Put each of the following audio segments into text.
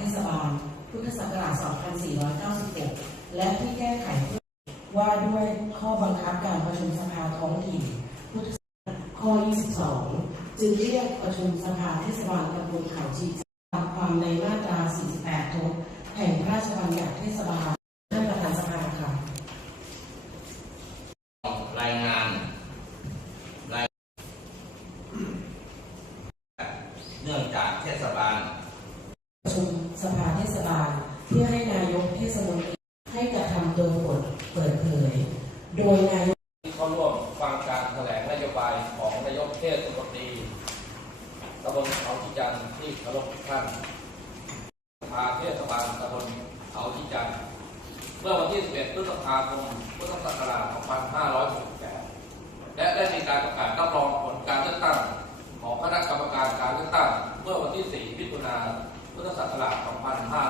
เทศบาล พุทธศักราช 2496และที่แก้ไขเพื่อว่าด้วยข้อบังคับการประชุมสภาท้องถิ่น พุทธศักราชข้อ 22 จึงเรียกประชุมสภาเทศบาลตำบลเขาจีตามความในมาตรา 48ทุกแห่งพระราชบัญญัติเทศบาลท่านประธานสภาค่ะ รายงานรายเนื่องจากเทศบาล ประชุม สภาเทศบาล เพื่อให้นายกเทศมนตรีให้กระทำโดยบทเปิดเผย โดยนายกที่เข้าร่วมฟังการแถลงนโยบายของนายกเทศมนตรีตำบลเขาชิจันที่เคารพทุกท่านสภาเทศบาลตำบลเขาชิจันเมื่อวันที่ 11พฤษภาคมพุทธศักราช2568 พุทธศักราช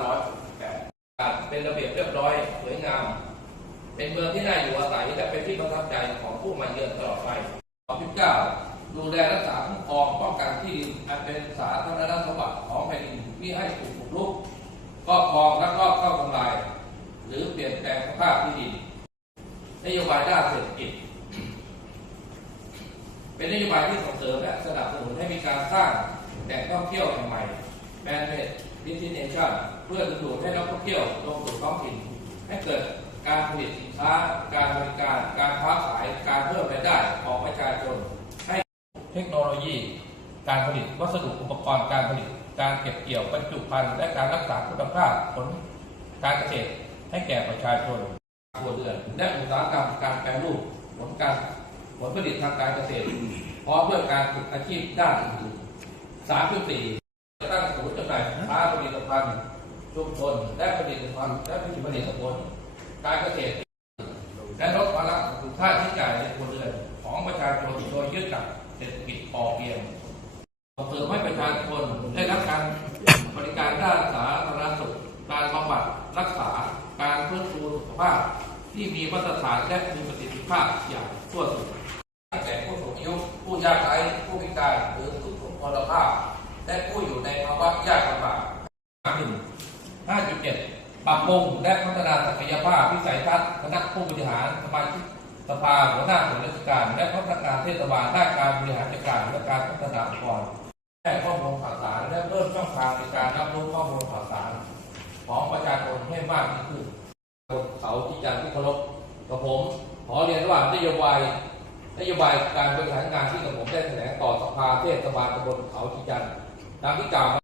2568การเป็นระเบียบเรียบร้อยสวยงาม เป็นเมืองที่น่าอยู่อาศัยและเป็นที่ประทับใจของผู้มาเยือนตลอดไปข้อที่เก้าดูแลรักษาคุ้มครองป้องกันที่ดินอันเป็นสาธารณสมบัติของแผ่นดินมิให้ถูกบุกรุกครอบครองและก็เข้าทำลาย หรือเปลี่ยนแปลงสภาพที่ดินนโยบายด้านเศรษฐกิจ เป็นนโยบายที่ส่งเสริมและสนับสนุนให้มีการสร้างแหล่งท่องเที่ยวแห่งใหม่ แบนด์เนสดิจิเนชั่นเพื่อดึงดูดให้นักท่องเที่ยวลงสู่ท้องถิ่นให้เกิดการผลิตสินค้า การบริการ การค้าขาย การเพิ่มรายได้ของประชาชน ให้เทคโนโลยี การผลิตวัสดุอุปกรณ์การผลิต การเก็บเกี่ยวบรรจุภัณฑ์และการรักษาคุณภาพผลการเกษตรให้แก่ประชาชนครัวเรือนและอุตสาหกรรมการแปรรูปผลการผลผลิตทางการเกษตรพร้อมด้วยการฝึกอาชีพด้านอื่นสี่ ชุมชนและผลิตภัณฑ์และผลิตผลการเกษตร และลดภาระค่าใช้จ่ายในครัวเรือนของประชาชนโดยยึดหลักเศรษฐกิจพอเพียงส่งเสริมให้ประชาชนได้รับการบริการด้านสาธารณสุขการบำบัดรักษาการฟื้นฟูสุขภาพที่มีมาตรฐานและมีประสิทธิภาพอย่างทั่วถึงแก่ผู้สูงอายุผู้ยากไร้ผู้พิการหรือทุกข์พลภาพและผู้อยู่ในภาวะยากลำบากหนึ่ง 5.7 ป รับปรุงและพัฒนาศักยภาพวิสัยทัศน์คณะผู้บริหารสมาชิกสภาหัวหน้าส่วนราชการ และพนักงานเทศบาลด้านการบริหารจัดการและการพัฒนาองค์กรให้ข้อมูลข่าวสารและเพิ่มช่องทางในการรับรู้ข้อมูลข่าวสาร ของประชาชนให้มากยิ่งขึ้นบนเขาที่จันทร์ที่เคารพกับผม ขอเรียนว่านโยบายนโยบายการบริหารงานที่กับผมได้แถลงต่อสภาเทศบาลตำบลเขาที่จันทร์ตามที่กล่าว